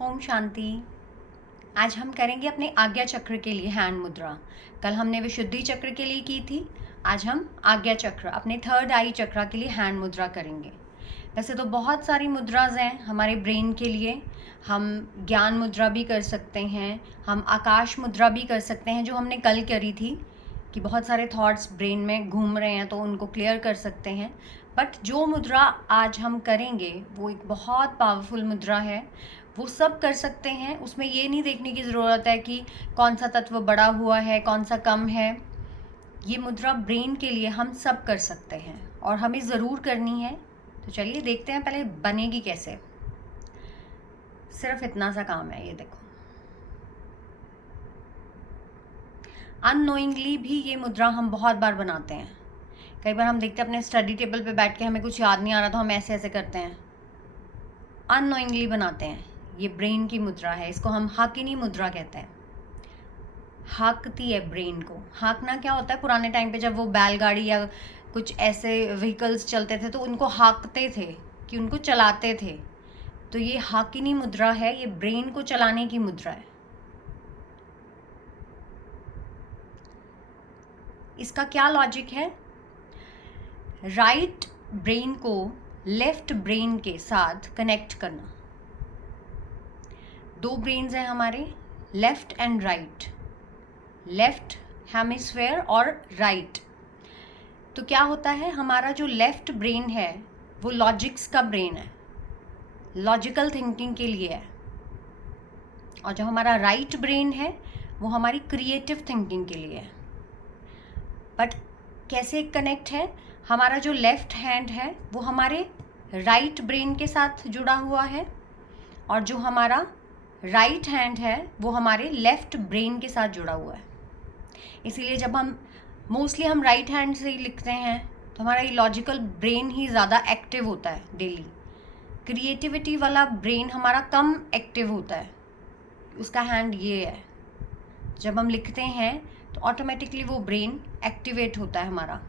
ओम शांति। आज हम करेंगे अपने आज्ञा चक्र के लिए हैंड मुद्रा। कल हमने विशुद्धि चक्र के लिए की थी, आज हम आज्ञा चक्र अपने थर्ड आई चक्र के लिए हैंड मुद्रा करेंगे। वैसे तो बहुत सारी मुद्राज हैं हमारे ब्रेन के लिए। हम ज्ञान मुद्रा भी कर सकते हैं, हम आकाश मुद्रा भी कर सकते हैं जो हमने कल करी थी कि बहुत सारे थॉट्स ब्रेन में घूम रहे हैं तो उनको क्लियर कर सकते हैं। बट जो मुद्रा आज हम करेंगे वो एक बहुत पावरफुल मुद्रा है, वो सब कर सकते हैं। उसमें ये नहीं देखने की ज़रूरत है कि कौन सा तत्व बड़ा हुआ है कौन सा कम है। ये मुद्रा ब्रेन के लिए हम सब कर सकते हैं और हमें ज़रूर करनी है। तो चलिए देखते हैं पहले बनेगी कैसे। सिर्फ इतना सा काम है, ये देखो। अननोइंगली भी ये मुद्रा हम बहुत बार बनाते हैं। कई बार हम देखते हैं अपने स्टडी टेबल पे बैठ के हमें कुछ याद नहीं आ रहा तो हम ऐसे ऐसे करते हैं, अननोइंगली बनाते हैं। ये ब्रेन की मुद्रा है, इसको हम हाकिनी मुद्रा कहते हैं। हाकती है ब्रेन को। हाकना क्या होता है, पुराने टाइम पे जब वो बैलगाड़ी या कुछ ऐसे व्हीकल्स चलते थे तो उनको हाकते थे कि उनको चलाते थे। तो ये हाकिनी मुद्रा है, ये ब्रेन को चलाने की मुद्रा है। इसका क्या लॉजिक है? राइट ब्रेन को लेफ्ट ब्रेन के साथ कनेक्ट करना। दो ब्रेन्स हैं हमारे, left and right, left hemisphere और राइट। तो क्या होता है, हमारा जो लेफ्ट ब्रेन है वो लॉजिक्स का ब्रेन है, लॉजिकल थिंकिंग के लिए है। और जो हमारा राइट ब्रेन है वो हमारी क्रिएटिव थिंकिंग के लिए है। बट कैसे कनेक्ट है? हमारा जो लेफ्ट हैंड है वो हमारे राइट ब्रेन के साथ जुड़ा हुआ है और जो हमारा राइट हैंड है वो हमारे लेफ्ट ब्रेन के साथ जुड़ा हुआ है। इसीलिए जब हम मोस्टली हम राइट हैंड से ही लिखते हैं तो हमारा ये लॉजिकल ब्रेन ही ज़्यादा एक्टिव होता है डेली। क्रिएटिविटी वाला ब्रेन हमारा कम एक्टिव होता है, उसका हैंड ये है। जब हम लिखते हैं तो ऑटोमेटिकली वो ब्रेन एक्टिवेट होता है हमारा।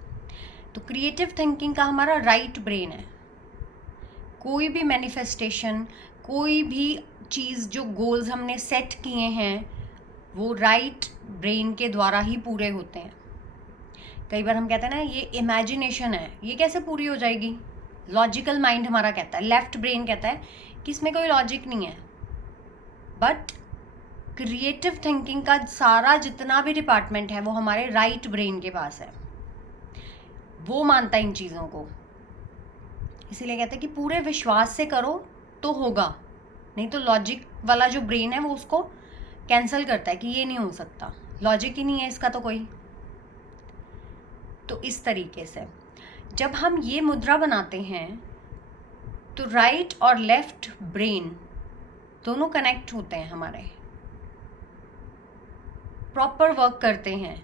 तो क्रिएटिव थिंकिंग का हमारा राइट ब्रेन है। कोई भी मैनिफेस्टेशन, कोई भी चीज़ जो गोल्स हमने सेट किए हैं वो राइट ब्रेन के द्वारा ही पूरे होते हैं। कई बार हम कहते हैं ना ये इमेजिनेशन है, ये कैसे पूरी हो जाएगी? लॉजिकल माइंड हमारा कहता है, लेफ्ट ब्रेन कहता है कि इसमें कोई लॉजिक नहीं है। बट क्रिएटिव थिंकिंग का सारा जितना भी डिपार्टमेंट है वो हमारे राइट ब्रेन के पास है, वो मानता है इन चीज़ों को। इसीलिए कहते हैं कि पूरे विश्वास से करो तो होगा, नहीं तो लॉजिक वाला जो ब्रेन है वो उसको कैंसिल करता है कि ये नहीं हो सकता, लॉजिक ही नहीं है इसका तो कोई। तो इस तरीके से जब हम ये मुद्रा बनाते हैं तो राइट और लेफ्ट ब्रेन दोनों कनेक्ट होते हैं हमारे, प्रॉपर वर्क करते हैं।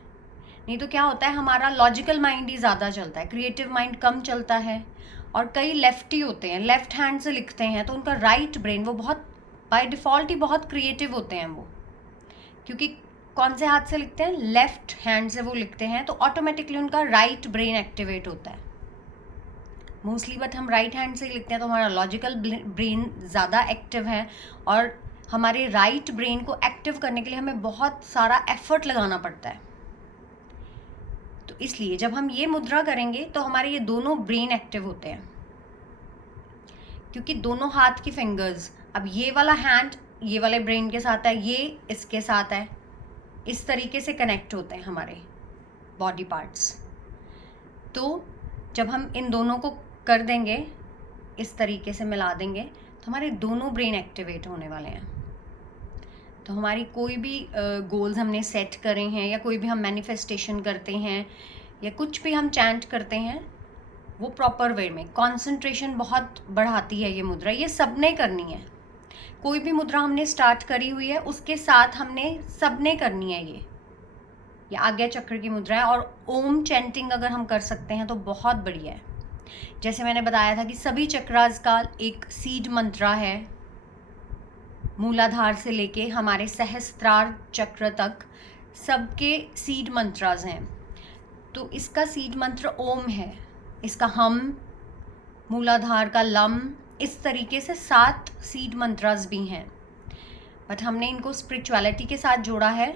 नहीं तो क्या होता है, हमारा लॉजिकल माइंड ही ज़्यादा चलता है, क्रिएटिव माइंड कम चलता है। और कई लेफ्टी होते हैं, लेफ्ट हैंड से लिखते हैं तो उनका राइट ब्रेन वो बहुत बाय डिफ़ॉल्ट ही बहुत क्रिएटिव होते हैं वो, क्योंकि कौन से हाथ से लिखते हैं, लेफ्ट हैंड से वो लिखते हैं तो ऑटोमेटिकली उनका राइट ब्रेन एक्टिवेट होता है मोस्टली। बट हम राइट हैंड से ही लिखते हैं तो हमारा लॉजिकल ब्रेन ज़्यादा एक्टिव है और हमारे राइट ब्रेन को एक्टिव करने के लिए हमें बहुत सारा एफर्ट लगाना पड़ता है। तो इसलिए जब हम ये मुद्रा करेंगे तो हमारे ये दोनों ब्रेन एक्टिव होते हैं, क्योंकि दोनों हाथ की फिंगर्स, अब ये वाला हैंड ये वाले ब्रेन के साथ है, ये इसके साथ है, इस तरीके से कनेक्ट होते हैं हमारे बॉडी पार्ट्स। तो जब हम इन दोनों को कर देंगे, इस तरीके से मिला देंगे तो हमारे दोनों ब्रेन एक्टिवेट होने वाले हैं। तो हमारी कोई भी गोल्स हमने सेट करे हैं या कोई भी हम मैनिफेस्टेशन करते हैं या कुछ भी हम चैंट करते हैं वो प्रॉपर वे में, कंसंट्रेशन बहुत बढ़ाती है ये मुद्रा। ये सबने करनी है, कोई भी मुद्रा हमने स्टार्ट करी हुई है उसके साथ हमने सबने करनी है। ये आज्ञा चक्र की मुद्रा है और ओम चैंटिंग अगर हम कर सकते हैं तो बहुत बढ़िया है। जैसे मैंने बताया था कि सभी चक्रास का एक सीड मंत्रा है, मूलाधार से लेके हमारे सहस्त्रार चक्र तक सबके सीड मंत्रास हैं। तो इसका सीड मंत्र ओम है, इसका हम, मूलाधार का लम, इस तरीके से 7 सीड मंत्रास भी हैं। बट हमने इनको स्पिरिचुअलिटी के साथ जोड़ा है,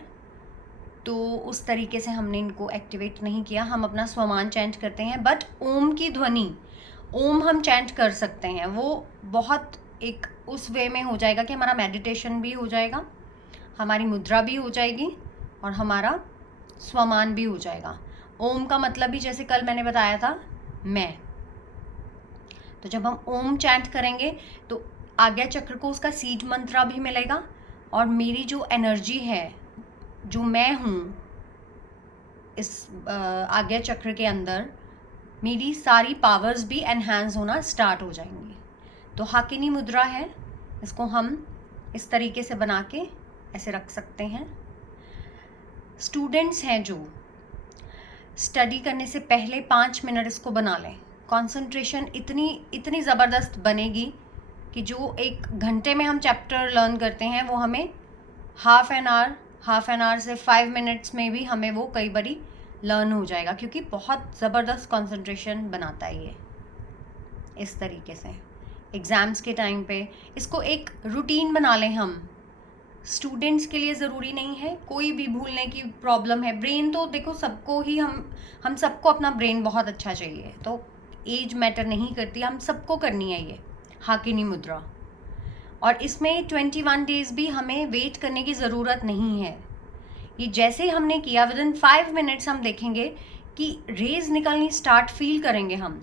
तो उस तरीके से हमने इनको एक्टिवेट नहीं किया। हम अपना स्वमान चैंट करते हैं, बट ओम की ध्वनि, ओम हम चैंट कर सकते हैं, वो बहुत एक उस वे में हो जाएगा कि हमारा मेडिटेशन भी हो जाएगा, हमारी मुद्रा भी हो जाएगी और हमारा स्वमान भी हो जाएगा। ओम का मतलब भी जैसे कल मैंने बताया था, मैं। तो जब हम ओम चैंट करेंगे तो आज्ञा चक्र को उसका सीड मंत्रा भी मिलेगा, और मेरी जो एनर्जी है, जो मैं हूँ इस आज्ञा चक्र के अंदर, मेरी सारी पावर्स भी एनहांस होना स्टार्ट हो जाएंगी। तो हाकिनी मुद्रा है, इसको हम इस तरीके से बना के ऐसे रख सकते हैं। स्टूडेंट्स हैं जो स्टडी करने से पहले 5 मिनट इसको बना लें। कंसंट्रेशन इतनी ज़बरदस्त बनेगी कि जो 1 घंटे में हम चैप्टर लर्न करते हैं वो हमें हाफ एन आवर से 5 मिनट्स में भी हमें वो कई बारी लर्न हो जाएगा, क्योंकि बहुत ज़बरदस्त कंसंट्रेशन बनाता है ये। इस तरीके से एग्ज़ाम्स के टाइम पे इसको एक रूटीन बना लें हम। स्टूडेंट्स के लिए ज़रूरी नहीं है, कोई भी भूलने की प्रॉब्लम है, ब्रेन तो देखो सबको ही, हम सबको अपना ब्रेन बहुत अच्छा चाहिए, तो एज मैटर नहीं करती, हम सबको करनी है ये हाकिनी मुद्रा। और इसमें 21 डेज़ भी हमें वेट करने की ज़रूरत नहीं है। ये जैसे हमने किया, विदिन 5 मिनट्स हम देखेंगे कि रेज निकलनी स्टार्ट फील करेंगे हम,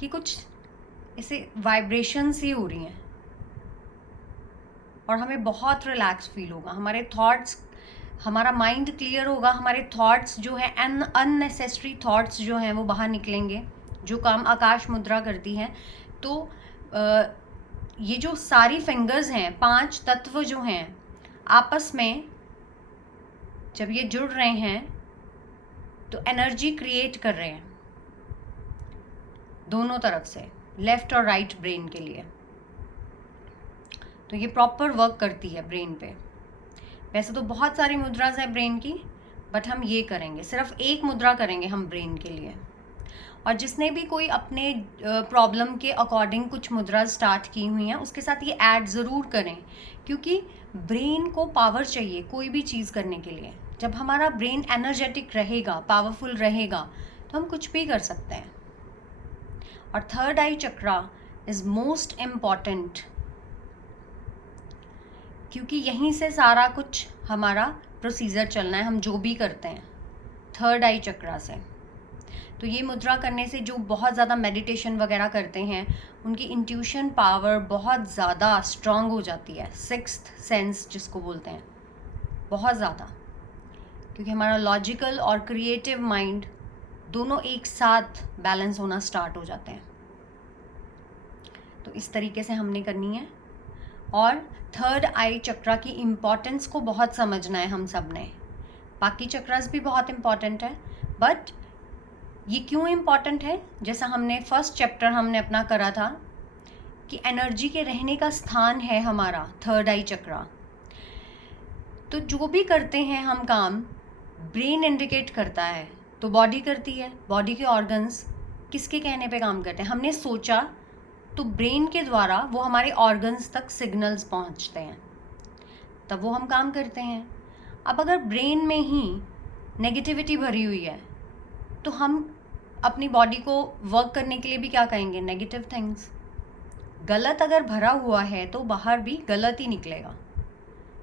कि कुछ ऐसे वाइब्रेशंस ही हो रही हैं, और हमें बहुत रिलैक्स फील होगा। हमारे थॉट्स, हमारा माइंड क्लियर होगा, हमारे थॉट्स जो हैं, अननेसेसरी थॉट्स जो हैं वो बाहर निकलेंगे, जो काम आकाश मुद्रा करती हैं। तो ये जो सारी फिंगर्स हैं, 5 तत्व जो हैं, आपस में जब ये जुड़ रहे हैं तो एनर्जी क्रिएट कर रहे हैं दोनों तरफ से, लेफ्ट और राइट ब्रेन के लिए। तो ये प्रॉपर वर्क करती है ब्रेन पे। वैसे तो बहुत सारी मुद्राज हैं ब्रेन की, बट हम ये करेंगे, सिर्फ एक मुद्रा करेंगे हम ब्रेन के लिए। और जिसने भी कोई अपने प्रॉब्लम के अकॉर्डिंग कुछ मुद्रा स्टार्ट की हुई हैं, उसके साथ ये ऐड ज़रूर करें, क्योंकि ब्रेन को पावर चाहिए कोई भी चीज़ करने के लिए। जब हमारा ब्रेन एनर्जेटिक रहेगा, पावरफुल रहेगा, तो हम कुछ भी कर सकते हैं। और third I chakra is most important, क्योंकि यहीं से सारा कुछ हमारा प्रोसीजर चलना है, हम जो भी करते हैं थर्ड आई चक्रा से। तो ये मुद्रा करने से जो बहुत ज़्यादा मेडिटेशन वगैरह करते हैं, उनकी इंट्यूशन पावर बहुत ज़्यादा स्ट्रांग हो जाती है, सिक्स्थ सेंस जिसको बोलते हैं, बहुत ज़्यादा, क्योंकि हमारा लॉजिकल और क्रिएटिव माइंड दोनों एक साथ बैलेंस होना स्टार्ट हो जाते हैं। तो इस तरीके से हमने करनी है। और थर्ड आई चक्रा की इम्पॉर्टेंस को बहुत समझना है हम सब ने। बाकी चक्रास भी बहुत इम्पॉर्टेंट है, बट ये क्यों इम्पॉर्टेंट है, जैसा हमने फर्स्ट चैप्टर हमने अपना करा था कि एनर्जी के रहने का स्थान है हमारा थर्ड आई चक्रा। तो जो भी करते हैं हम काम, ब्रेन इंडिकेट करता है तो बॉडी करती है, बॉडी के ऑर्गन्स किसके कहने पे काम करते हैं, हमने सोचा तो ब्रेन के द्वारा वो हमारे ऑर्गन्स तक सिग्नल्स पहुंचते हैं, तब वो हम काम करते हैं। अब अगर ब्रेन में ही नेगेटिविटी भरी हुई है, तो हम अपनी बॉडी को वर्क करने के लिए भी क्या कहेंगे, नेगेटिव थिंग्स। गलत अगर भरा हुआ है तो बाहर भी गलत ही निकलेगा।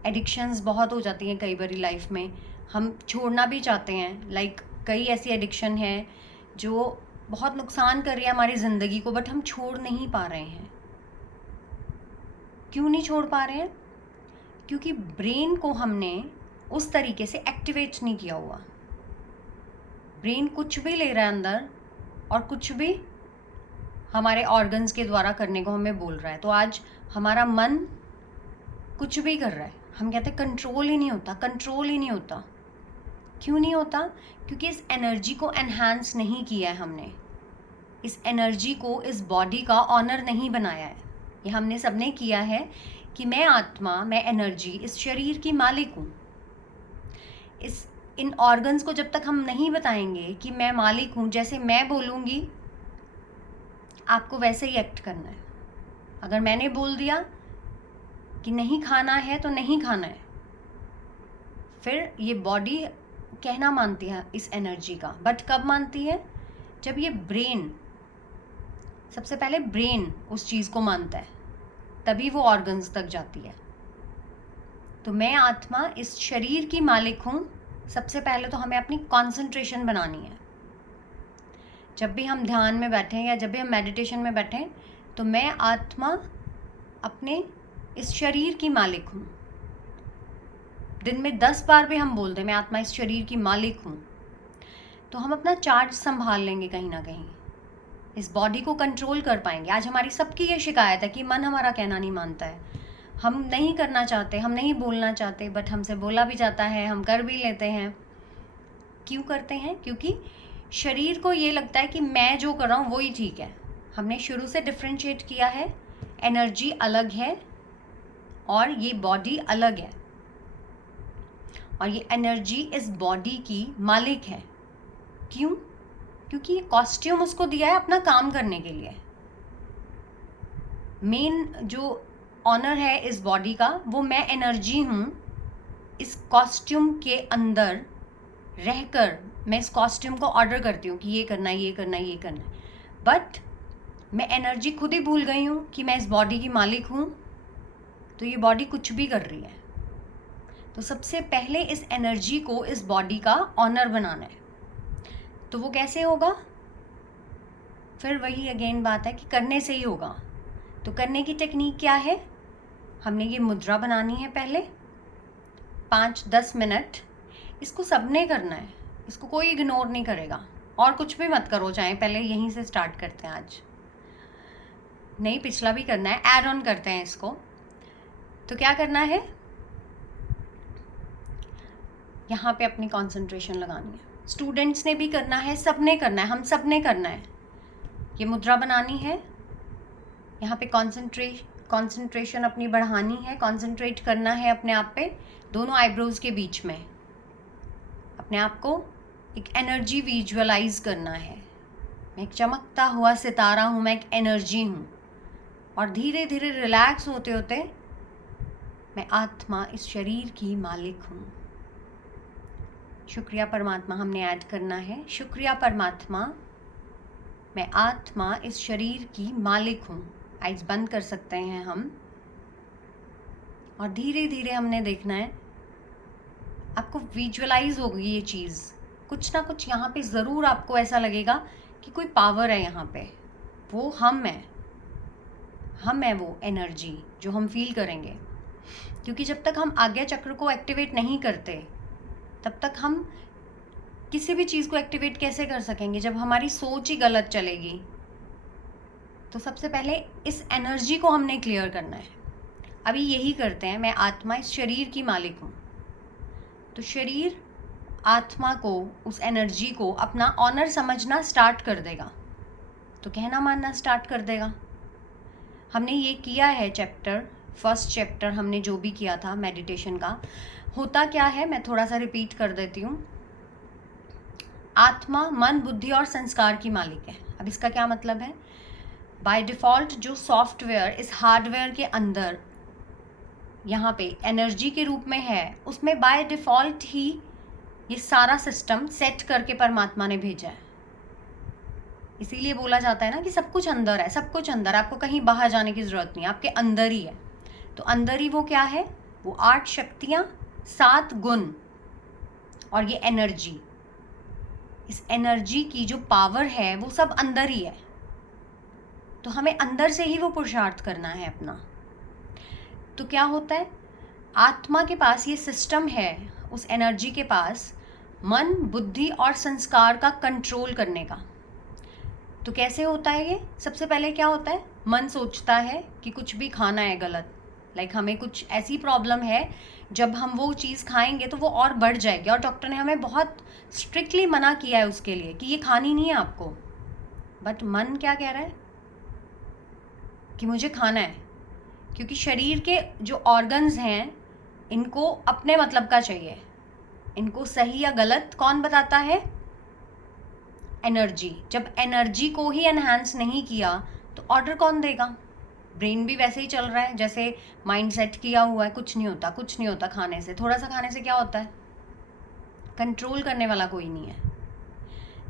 एडिक्शंस बहुत हो जाती हैं कई बारी लाइफ में, हम छोड़ना भी चाहते हैं, लाइक कई ऐसी एडिक्शन है जो बहुत नुकसान कर रही है हमारी ज़िंदगी को, बट हम छोड़ नहीं पा रहे हैं। क्यों नहीं छोड़ पा रहे हैं? क्योंकि ब्रेन को हमने उस तरीके से एक्टिवेट नहीं किया हुआ। ब्रेन कुछ भी ले रहा है अंदर, और कुछ भी हमारे ऑर्गन्स के द्वारा करने को हमें बोल रहा है। तो आज हमारा मन कुछ भी कर रहा है, हम कहते हैं कंट्रोल ही नहीं होता, कंट्रोल ही नहीं होता। क्यों नहीं होता? क्योंकि इस एनर्जी को एनहांस नहीं किया है हमने, इस एनर्जी को, इस बॉडी का ऑनर नहीं बनाया है। ये हमने सबने किया है कि मैं आत्मा, मैं एनर्जी, इस शरीर की मालिक हूँ। इन ऑर्गन्स को जब तक हम नहीं बताएंगे कि मैं मालिक हूँ, जैसे मैं बोलूँगी आपको वैसे ही एक्ट करना है। अगर मैंने बोल दिया कि नहीं खाना है तो नहीं खाना है। फिर ये बॉडी कहना मानती है इस एनर्जी का, बट कब मानती है? जब ये ब्रेन, सबसे पहले ब्रेन उस चीज़ को मानता है, तभी वो ऑर्गन्स तक जाती है। तो मैं आत्मा इस शरीर की मालिक हूँ। सबसे पहले तो हमें अपनी कंसंट्रेशन बनानी है। जब भी हम ध्यान में बैठें या जब भी हम मेडिटेशन में बैठें, तो मैं आत्मा अपने इस शरीर की मालिक हूँ। दिन में 10 बार भी हम बोल दें मैं आत्मा इस शरीर की मालिक हूँ, तो हम अपना चार्ज संभाल लेंगे कहीं ना कहीं, इस बॉडी को कंट्रोल कर पाएंगे। आज हमारी सबकी ये शिकायत है कि मन हमारा कहना नहीं मानता है, हम नहीं करना चाहते, हम नहीं बोलना चाहते, बट हमसे बोला भी जाता है, हम कर भी लेते हैं। क्यों करते हैं? क्योंकि शरीर को ये लगता है कि मैं जो कर रहा हूँ वही ठीक है। हमने शुरू से डिफ्रेंशिएट किया है, एनर्जी अलग है और ये बॉडी अलग है, और ये एनर्जी इस बॉडी की मालिक है। क्यों? क्योंकि ये कॉस्ट्यूम उसको दिया है अपना काम करने के लिए। मेन जो ऑनर है इस बॉडी का, वो मैं एनर्जी हूँ। इस कॉस्ट्यूम के अंदर रहकर मैं इस कॉस्ट्यूम को ऑर्डर करती हूँ कि ये करना है, ये करना है, ये करना है, बट मैं एनर्जी खुद ही भूल गई हूँ कि मैं इस बॉडी की मालिक हूँ। तो ये बॉडी कुछ भी कर रही है। तो सबसे पहले इस एनर्जी को, इस बॉडी का ऑनर बनाना है। तो वो कैसे होगा? फिर वही अगेन बात है कि करने से ही होगा। तो करने की टेक्निक क्या है? हमने ये मुद्रा बनानी है पहले 5-10 मिनट। इसको सबने करना है, इसको कोई इग्नोर नहीं करेगा। और कुछ भी मत करो, चाहे पहले यहीं से स्टार्ट करते हैं आज, नहीं पिछला भी करना है, ऐड ऑन करते हैं इसको। तो क्या करना है? यहाँ पे अपनी कंसंट्रेशन लगानी है। स्टूडेंट्स ने भी करना है, सबने करना है, हम सब ने करना है। ये मुद्रा बनानी है, यहाँ पे कंसंट्रेशन अपनी बढ़ानी है, कंसंट्रेट करना है अपने आप पे, दोनों आईब्रोज के बीच में। अपने आप को एक एनर्जी विजुअलाइज करना है। मैं एक चमकता हुआ सितारा हूँ, मैं एक एनर्जी हूँ। और धीरे धीरे रिलैक्स होते होते मैं आत्मा इस शरीर की मालिक हूँ। शुक्रिया परमात्मा हमने ऐड करना है। शुक्रिया परमात्मा, मैं आत्मा इस शरीर की मालिक हूँ। आइज बंद कर सकते हैं हम, और धीरे धीरे हमने देखना है, आपको विजुअलाइज होगी ये चीज़। कुछ ना कुछ यहाँ पे ज़रूर आपको ऐसा लगेगा कि कोई पावर है यहाँ पे, वो हम है वो एनर्जी जो हम फील करेंगे। क्योंकि जब तक हम आज्ञा चक्र को एक्टिवेट नहीं करते, तब तक हम किसी भी चीज़ को एक्टिवेट कैसे कर सकेंगे जब हमारी सोच ही गलत चलेगी। तो सबसे पहले इस एनर्जी को हमने क्लियर करना है। अभी यही करते हैं, मैं आत्मा इस शरीर की मालिक हूँ। तो शरीर आत्मा को, उस एनर्जी को अपना ऑनर समझना स्टार्ट कर देगा, तो कहना मानना स्टार्ट कर देगा। हमने ये किया है फर्स्ट चैप्टर हमने जो भी किया था मेडिटेशन का। होता क्या है, मैं थोड़ा सा रिपीट कर देती हूँ। आत्मा मन, बुद्धि और संस्कार की मालिक है। अब इसका क्या मतलब है? बाय डिफ़ॉल्ट जो सॉफ्टवेयर इस हार्डवेयर के अंदर यहाँ पे एनर्जी के रूप में है, उसमें बाय डिफ़ॉल्ट ही ये सारा सिस्टम सेट करके परमात्मा ने भेजा है। इसीलिए बोला जाता है ना कि सब कुछ अंदर है, सब कुछ अंदर, आपको कहीं बाहर जाने की ज़रूरत नहीं, आपके अंदर ही है। तो अंदर ही वो क्या है? वो 8 शक्तियाँ, 7 गुण और ये एनर्जी। इस एनर्जी की जो पावर है वो सब अंदर ही है। तो हमें अंदर से ही वो पुरुषार्थ करना है अपना। तो क्या होता है, आत्मा के पास ये सिस्टम है, उस एनर्जी के पास मन, बुद्धि और संस्कार का कंट्रोल करने का। तो कैसे होता है ये? सबसे पहले क्या होता है, मन सोचता है कि कुछ भी खाना है गलत, लाइक हमें कुछ ऐसी प्रॉब्लम है, जब हम वो चीज़ खाएंगे तो वो और बढ़ जाएगी, और डॉक्टर ने हमें बहुत स्ट्रिक्टली मना किया है उसके लिए कि ये खानी नहीं है आपको। बट मन क्या कह रहा है कि मुझे खाना है, क्योंकि शरीर के जो ऑर्गन्स हैं इनको अपने मतलब का चाहिए। इनको सही या गलत कौन बताता है? एनर्जी। जब एनर्जी को ही एनहांस नहीं किया तो ऑर्डर कौन देगा? ब्रेन भी वैसे ही चल रहा है जैसे माइंड सेट किया हुआ है, कुछ नहीं होता, कुछ नहीं होता खाने से, थोड़ा सा खाने से क्या होता है, कंट्रोल करने वाला कोई नहीं है।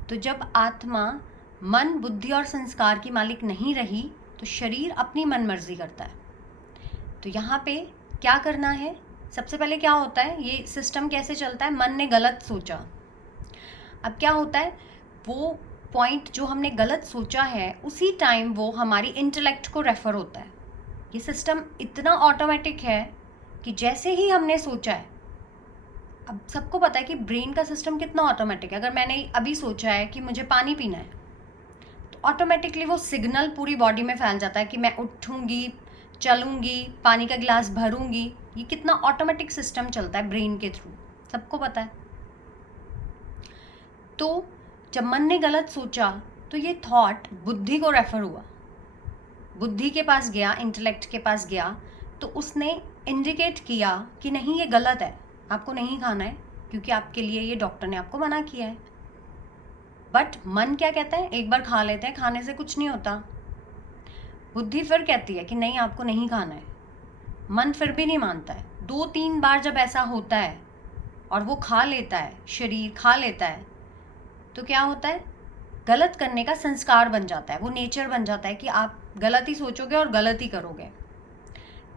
तो जब आत्मा मन, बुद्धि और संस्कार की मालिक नहीं रही तो शरीर अपनी मन मर्जी करता है। तो यहाँ पे क्या करना है, सबसे पहले क्या होता है, ये सिस्टम कैसे चलता है, मन ने गलत सोचा। अब क्या होता है, वो पॉइंट जो हमने गलत सोचा है उसी टाइम वो हमारी इंटेलेक्ट को रेफर होता है। ये सिस्टम इतना ऑटोमेटिक है कि जैसे ही हमने सोचा है, अब सबको पता है कि ब्रेन का सिस्टम कितना ऑटोमेटिक है। अगर मैंने अभी सोचा है कि मुझे पानी पीना है तो ऑटोमेटिकली वो सिग्नल पूरी बॉडी में फैल जाता है कि मैं उठूंगी, चलूंगी, पानी का गिलास भरूंगी। ये कितना ऑटोमेटिक सिस्टम चलता है ब्रेन के थ्रू, सबको पता है। तो जब मन ने गलत सोचा तो ये थॉट बुद्धि को रेफर हुआ, बुद्धि के पास गया, इंटेलेक्ट के पास गया, तो उसने इंडिकेट किया कि नहीं ये गलत है, आपको नहीं खाना है क्योंकि आपके लिए ये डॉक्टर ने आपको मना किया है। बट मन क्या कहता है, एक बार खा लेते हैं, खाने से कुछ नहीं होता। बुद्धि फिर कहती है कि नहीं आपको नहीं खाना है, मन फिर भी नहीं मानता है। 2-3 बार जब ऐसा होता है और वो खा लेता है, शरीर खा लेता है, तो क्या होता है, गलत करने का संस्कार बन जाता है, वो नेचर बन जाता है कि आप गलत ही सोचोगे और गलत ही करोगे।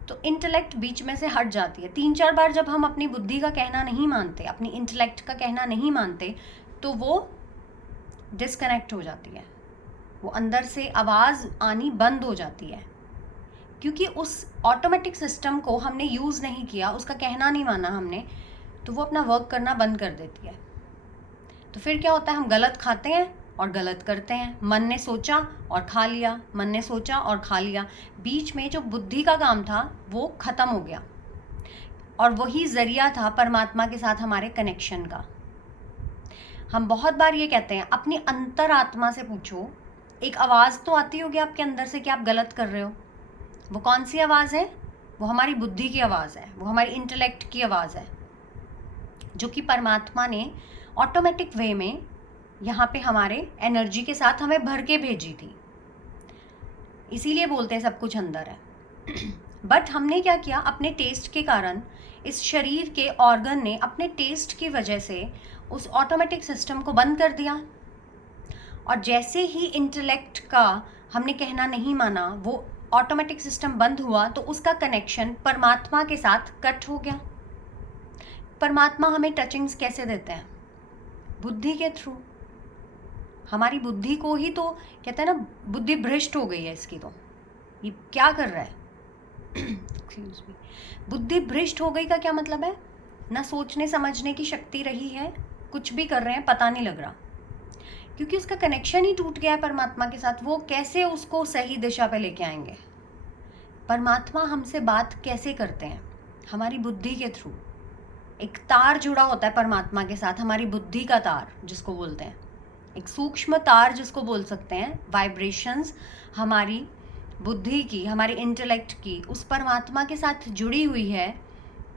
तो इंटेलेक्ट बीच में से हट जाती है। 3-4 बार जब हम अपनी बुद्धि का कहना नहीं मानते, अपनी इंटेलेक्ट का कहना नहीं मानते, तो वो डिस्कनेक्ट हो जाती है, वो अंदर से आवाज़ आनी बंद हो जाती है, क्योंकि उस ऑटोमेटिक सिस्टम को हमने यूज़ नहीं किया, उसका कहना नहीं माना हमने, तो वो अपना वर्क करना बंद कर देती है। तो फिर क्या होता है, हम गलत खाते हैं और गलत करते हैं। मन ने सोचा और खा लिया, मन ने सोचा और खा लिया, बीच में जो बुद्धि का काम था वो ख़त्म हो गया, और वही ज़रिया था परमात्मा के साथ हमारे कनेक्शन का। हम बहुत बार ये कहते हैं, अपनी अंतरात्मा से पूछो, एक आवाज़ तो आती होगी आपके अंदर से कि आप गलत कर रहे हो। वो कौन सी आवाज़ है, वो हमारी बुद्धि की आवाज़ है, वो हमारी इंटेलेक्ट की आवाज़ है, जो कि परमात्मा ने ऑटोमेटिक वे में यहाँ पे हमारे एनर्जी के साथ हमें भर के भेजी थी। इसीलिए बोलते हैं सब कुछ अंदर है। बट हमने क्या किया, अपने टेस्ट के कारण इस शरीर के ऑर्गन ने अपने टेस्ट की वजह से उस ऑटोमेटिक सिस्टम को बंद कर दिया, और जैसे ही इंटेलेक्ट का हमने कहना नहीं माना, वो ऑटोमेटिक सिस्टम बंद हुआ, तो उसका कनेक्शन परमात्मा के साथ कट हो गया। परमात्मा हमें टचिंग्स कैसे देते हैं, बुद्धि के थ्रू। हमारी बुद्धि को ही तो कहते हैं ना, बुद्धि भ्रष्ट हो गई है इसकी, तो ये क्या कर रहा है एक्सक्यूज मी, बुद्धि भ्रष्ट हो गई का क्या मतलब है, ना सोचने समझने की शक्ति रही है, कुछ भी कर रहे हैं पता नहीं लग रहा, क्योंकि उसका कनेक्शन ही टूट गया है परमात्मा के साथ। वो कैसे उसको सही दिशा पे लेके आएंगे। परमात्मा हमसे बात कैसे करते हैं, हमारी बुद्धि के थ्रू। एक तार जुड़ा होता है परमात्मा के साथ, हमारी बुद्धि का तार जिसको बोलते हैं, एक सूक्ष्म तार जिसको बोल सकते हैं। वाइब्रेशंस हमारी बुद्धि की, हमारी इंटेलेक्ट की उस परमात्मा के साथ जुड़ी हुई है,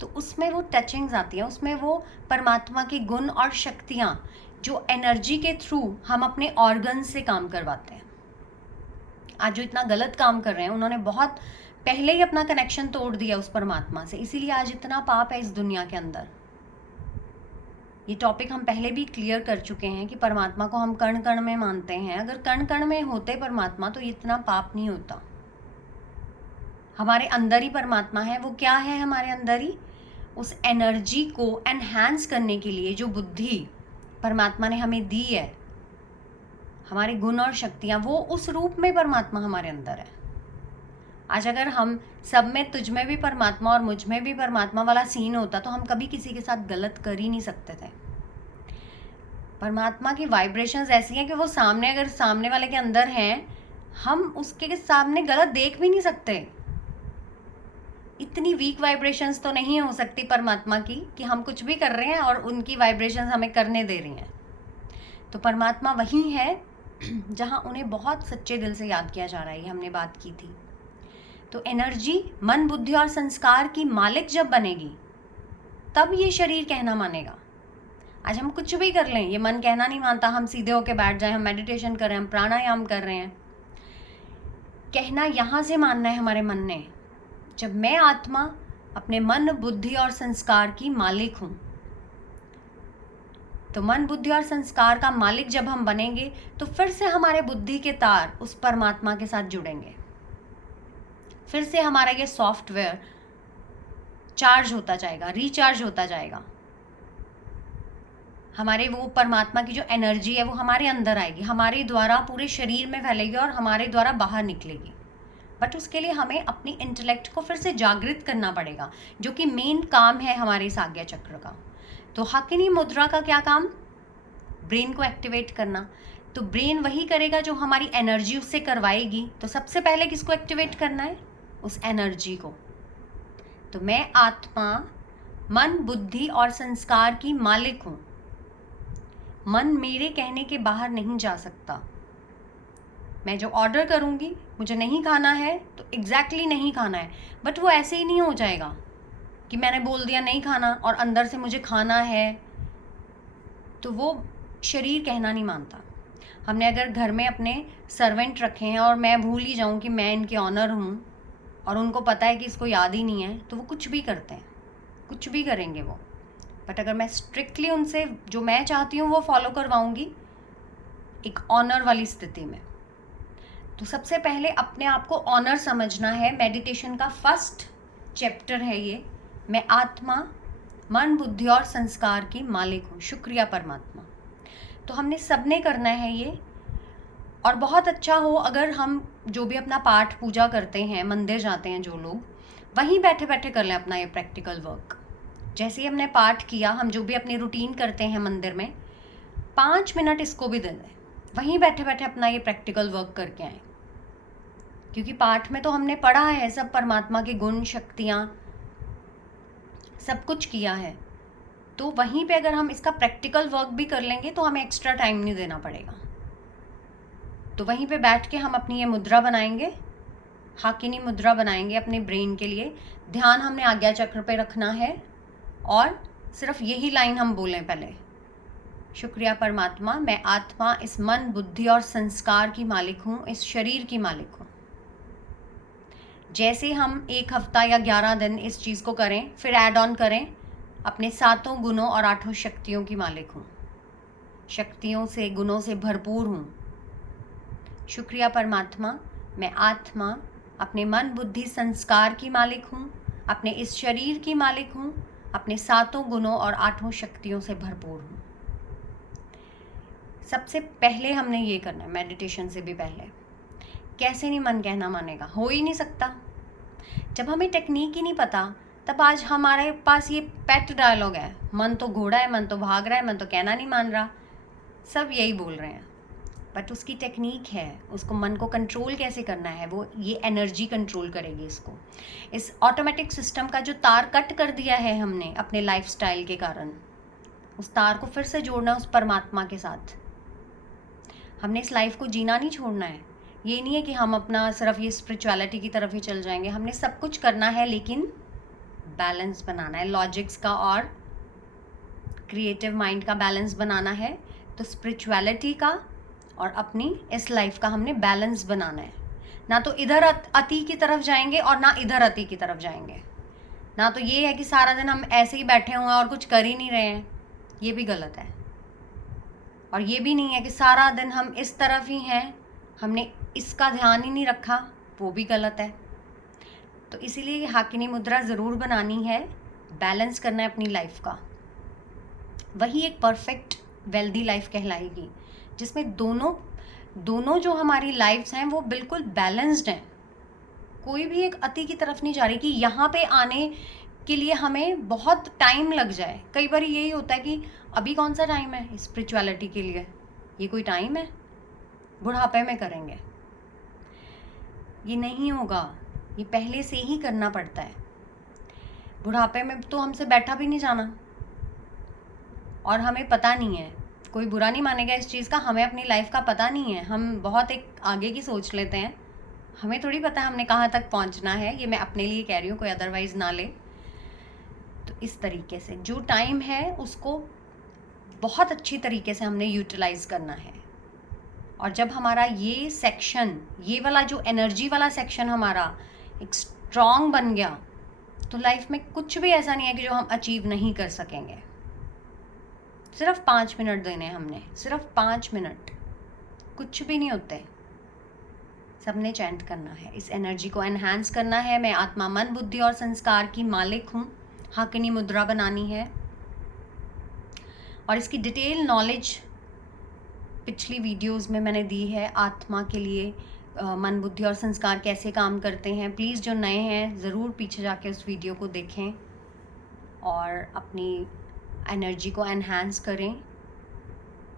तो उसमें वो टचिंग्स आती हैं, उसमें वो परमात्मा के गुण और शक्तियाँ जो एनर्जी के थ्रू हम अपने ऑर्गन से काम करवाते हैं। आज जो इतना गलत काम कर रहे हैं, उन्होंने बहुत पहले ही अपना कनेक्शन तोड़ दिया उस परमात्मा से, इसीलिए आज इतना पाप है इस दुनिया के अंदर। ये टॉपिक हम पहले भी क्लियर कर चुके हैं कि परमात्मा को हम कण कण में मानते हैं। अगर कण कण में होते परमात्मा तो इतना पाप नहीं होता। हमारे अंदर ही परमात्मा है। वो क्या है हमारे अंदर ही, उस एनर्जी को एनहांस करने के लिए जो बुद्धि परमात्मा ने हमें दी है, हमारे गुण और शक्तियाँ, वो उस रूप में परमात्मा हमारे अंदर है। आज अगर हम सब में, तुझ में भी परमात्मा और मुझ में भी परमात्मा वाला सीन होता तो हम कभी किसी के साथ गलत कर ही नहीं सकते थे। परमात्मा की वाइब्रेशंस ऐसी हैं कि वो सामने, अगर सामने वाले के अंदर हैं, हम उसके सामने गलत देख भी नहीं सकते। इतनी वीक वाइब्रेशंस तो नहीं हो सकती परमात्मा की कि हम कुछ भी कर रहे हैं और उनकी वाइब्रेशंस हमें करने दे रही हैं। तो परमात्मा वही है जहाँ उन्हें बहुत सच्चे दिल से याद किया जा रहा है। ये हमने बात की थी। तो एनर्जी, मन, बुद्धि और संस्कार की मालिक जब बनेगी तब ये शरीर कहना मानेगा। आज हम कुछ भी कर लें, ये मन कहना नहीं मानता। हम सीधे होके बैठ जाएं, हम मेडिटेशन कर रहे हैं, हम प्राणायाम कर रहे हैं, कहना यहाँ से मानना है हमारे मन ने, जब मैं आत्मा अपने मन, बुद्धि और संस्कार की मालिक हूँ। तो मन, बुद्धि और संस्कार का मालिक जब हम बनेंगे तो फिर से हमारे बुद्धि के तार उस परमात्मा के साथ जुड़ेंगे। फिर से हमारा ये सॉफ्टवेयर चार्ज होता जाएगा, रिचार्ज होता जाएगा। हमारे वो परमात्मा की जो एनर्जी है वो हमारे अंदर आएगी, हमारे द्वारा पूरे शरीर में फैलेगी और हमारे द्वारा बाहर निकलेगी। बट उसके लिए हमें अपनी इंटेलेक्ट को फिर से जागृत करना पड़ेगा, जो कि मेन काम है हमारे इस आज्ञा चक्र का। तो हाकिनी मुद्रा का क्या काम? ब्रेन को एक्टिवेट करना। तो ब्रेन वही करेगा जो हमारी एनर्जी उससे करवाएगी। तो सबसे पहले किसको एक्टिवेट करना है? उस एनर्जी को। तो मैं आत्मा मन, बुद्धि और संस्कार की मालिक हूँ। मन मेरे कहने के बाहर नहीं जा सकता। मैं जो ऑर्डर करूँगी, मुझे नहीं खाना है तो एग्जैक्टली नहीं खाना है, बट वो ऐसे ही नहीं हो जाएगा कि मैंने बोल दिया नहीं खाना और अंदर से मुझे खाना है। तो वो शरीर कहना नहीं मानता। हमने अगर घर में अपने सर्वेंट रखे हैं और मैं भूल ही जाऊँ कि मैं इनके ऑनर हूँ और उनको पता है कि इसको याद ही नहीं है, तो वो कुछ भी करते हैं, कुछ भी करेंगे वो। बट अगर मैं स्ट्रिक्टली उनसे जो मैं चाहती हूँ वो फॉलो करवाऊँगी एक ऑनर वाली स्थिति में, तो सबसे पहले अपने आप को ऑनर समझना है। मेडिटेशन का फर्स्ट चैप्टर है ये, मैं आत्मा मन, बुद्धि और संस्कार की मालिक हूँ। शुक्रिया परमात्मा। तो हमने सबने करना है ये। और बहुत अच्छा हो अगर हम जो भी अपना पाठ पूजा करते हैं, मंदिर जाते हैं जो लोग, वहीं बैठे बैठे कर लें अपना ये प्रैक्टिकल वर्क। जैसे ही हमने पाठ किया, हम जो भी अपनी रूटीन करते हैं मंदिर में, 5 मिनट इसको भी दे दें, वहीं बैठे बैठे अपना ये प्रैक्टिकल वर्क करके आएँ। क्योंकि पाठ में तो हमने पढ़ा है सब परमात्मा के गुण, शक्तियाँ, सब कुछ किया है। तो वहीं पे अगर हम इसका प्रैक्टिकल वर्क भी कर लेंगे तो हमें एक्स्ट्रा टाइम नहीं देना पड़ेगा। तो वहीं पे बैठ के हम अपनी ये मुद्रा बनाएंगे, हाकिनी मुद्रा बनाएंगे अपने ब्रेन के लिए। ध्यान हमने आज्ञा चक्र पे रखना है और सिर्फ यही लाइन हम बोलें पहले, शुक्रिया परमात्मा, मैं आत्मा इस मन, बुद्धि और संस्कार की मालिक हूँ, इस शरीर की मालिक हूँ। जैसे हम 1 हफ्ता या 11 दिन इस चीज़ को करें, फिर ऐड ऑन करें, अपने 7 गुणों और 8 शक्तियों की मालिक हूँ, शक्तियों से, गुणों से भरपूर हूँ। शुक्रिया परमात्मा, मैं आत्मा अपने मन, बुद्धि, संस्कार की मालिक हूँ, अपने इस शरीर की मालिक हूँ, अपने 7 गुणों और 8 शक्तियों से भरपूर हूँ। सबसे पहले हमने ये करना है, मेडिटेशन से भी पहले। कैसे नहीं मन कहना मानेगा? हो ही नहीं सकता। जब हमें टेक्निक ही नहीं पता, तब आज हमारे पास ये पेट डायलॉग है, मन तो घोड़ा है, मन तो भाग रहा है, मन तो कहना नहीं मान रहा, सब यही बोल रहे हैं। बट उसकी टेक्निक है, उसको मन को कंट्रोल कैसे करना है, वो ये एनर्जी कंट्रोल करेगी इसको। इस ऑटोमेटिक सिस्टम का जो तार कट कर दिया है हमने अपने लाइफस्टाइल के कारण, उस तार को फिर से जोड़ना उस परमात्मा के साथ। हमने इस लाइफ को जीना नहीं छोड़ना है। ये नहीं है कि हम अपना सिर्फ ये स्पिरिचुअलिटी की तरफ ही चल जाएंगे। हमने सब कुछ करना है, लेकिन बैलेंस बनाना है, लॉजिक्स का और क्रिएटिव माइंड का बैलेंस बनाना है। तो स्पिरिचुअलिटी का और अपनी इस लाइफ का हमने बैलेंस बनाना है। ना तो इधर अति की तरफ जाएंगे और ना इधर अति की तरफ जाएंगे। ना तो ये है कि सारा दिन हम ऐसे ही बैठे हुए हैं और कुछ कर ही नहीं रहे हैं, ये भी गलत है। और ये भी नहीं है कि सारा दिन हम इस तरफ ही हैं, हमने इसका ध्यान ही नहीं रखा, वो भी गलत है। तो इसीलिए ये हाकिनी मुद्रा ज़रूर बनानी है, बैलेंस करना है अपनी लाइफ का। वही एक परफेक्ट वेल्दी लाइफ कहलाएगी, जिसमें दोनों जो हमारी लाइफ्स हैं वो बिल्कुल बैलेंस्ड हैं। कोई भी एक अति की तरफ नहीं जा रही कि यहाँ पे आने के लिए हमें बहुत टाइम लग जाए। कई बार यही होता है कि अभी कौन सा टाइम है स्पिरिचुअलिटी के लिए, ये कोई टाइम है, बुढ़ापे में करेंगे, ये नहीं होगा। ये पहले से ही करना पड़ता है। बुढ़ापे में तो हमसे बैठा भी नहीं जाना और हमें पता नहीं है। कोई बुरा नहीं मानेगा इस चीज़ का, हमें अपनी लाइफ का पता नहीं है। हम बहुत एक आगे की सोच लेते हैं, हमें थोड़ी पता है हमने कहाँ तक पहुँचना है। ये मैं अपने लिए कह रही हूँ, कोई अदरवाइज़ ना ले। तो इस तरीके से जो टाइम है उसको बहुत अच्छी तरीके से हमने यूटिलाइज़ करना है और जब हमारा ये सेक्शन, ये वाला जो एनर्जी वाला सेक्शन हमारा एक स्ट्रॉन्ग बन गया, तो लाइफ में कुछ भी ऐसा नहीं है कि जो हम अचीव नहीं कर सकेंगे। सिर्फ 5 मिनट देने हमने, सिर्फ 5 मिनट, कुछ भी नहीं होते। सबने चैंट करना है, इस एनर्जी को एनहांस करना है। मैं आत्मा, मन, बुद्धि और संस्कार की मालिक हूँ। हाकिनी मुद्रा बनानी है और इसकी डिटेल नॉलेज पिछली वीडियोस में मैंने दी है। आत्मा के लिए मन, बुद्धि और संस्कार कैसे काम करते हैं। प्लीज़ जो नए हैं ज़रूर पीछे जाके उस वीडियो को देखें और अपनी एनर्जी को एनहांस करें।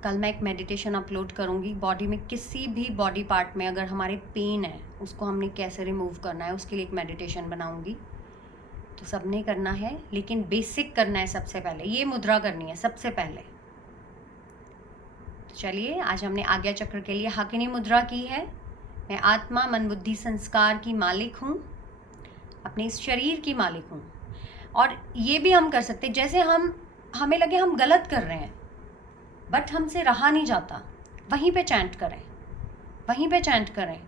कल मैं एक मेडिटेशन अपलोड करूँगी। बॉडी में किसी भी बॉडी पार्ट में अगर हमारे पेन है, उसको हमने कैसे रिमूव करना है, उसके लिए एक मेडिटेशन बनाऊँगी। तो सबने करना है, लेकिन बेसिक करना है। सबसे पहले ये मुद्रा करनी है सबसे पहले। तो चलिए, आज हमने आज्ञा चक्र के लिए हाकिनी मुद्रा की है। मैं आत्मा, मन, बुद्धि, संस्कार की मालिक हूँ, अपने इस शरीर की मालिक हूँ। और ये भी हम कर सकते, जैसे हमें लगे हम गलत कर रहे हैं बट हमसे रहा नहीं जाता, वहीं पे चैंट करें, वहीं पे चैंट करें।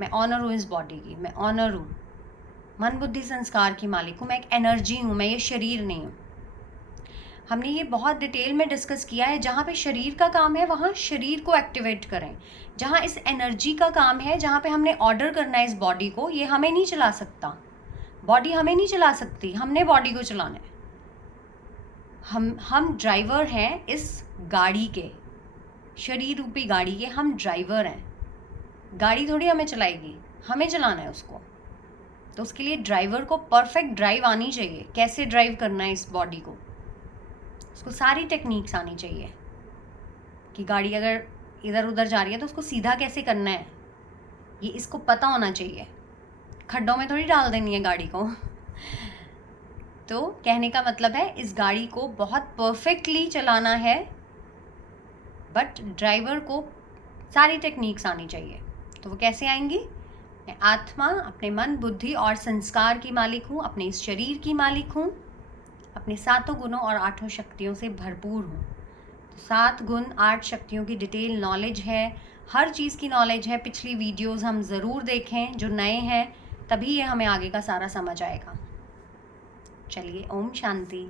मैं ऑनर हूँ इस बॉडी की, मैं ऑनर हूँ, मन, बुद्धि, संस्कार की मालिक हूँ, मैं एक एनर्जी हूँ, मैं ये शरीर नहीं हूँ। हमने ये बहुत डिटेल में डिस्कस किया है। जहाँ पे शरीर का काम है वहाँ शरीर को एक्टिवेट करें। जहाँ इस एनर्जी का काम है, जहाँ पे हमने ऑर्डर करना है इस बॉडी को, ये हमें नहीं चला सकता, बॉडी हमें नहीं चला सकती, हमने बॉडी को चलाना है। हम ड्राइवर हैं इस गाड़ी के, शरीर रूपी गाड़ी के हम ड्राइवर हैं। गाड़ी थोड़ी हमें चलाएगी, हमें चलाना है उसको। तो उसके लिए ड्राइवर को परफेक्ट ड्राइव आनी चाहिए। कैसे ड्राइव करना है इस बॉडी को, उसको सारी टेक्निक्स आनी चाहिए कि गाड़ी अगर इधर उधर जा रही है तो उसको सीधा कैसे करना है, ये इसको पता होना चाहिए। खड्डों में थोड़ी डाल देनी है गाड़ी को। तो कहने का मतलब है इस गाड़ी को बहुत परफेक्टली चलाना है, बट ड्राइवर को सारी टेक्निक्स आनी चाहिए। तो वो कैसे आएंगी? मैं आत्मा, अपने मन, बुद्धि और संस्कार की मालिक हूँ, अपने इस शरीर की मालिक हूँ, अपने 7 गुणों और 8 शक्तियों से भरपूर हूँ। तो 7 गुण, 8 शक्तियों की डिटेल नॉलेज है, हर चीज़ की नॉलेज है। पिछली वीडियोस हम ज़रूर देखें जो नए हैं, तभी ये हमें आगे का सारा समझ आएगा। चलिए, ओम शांति।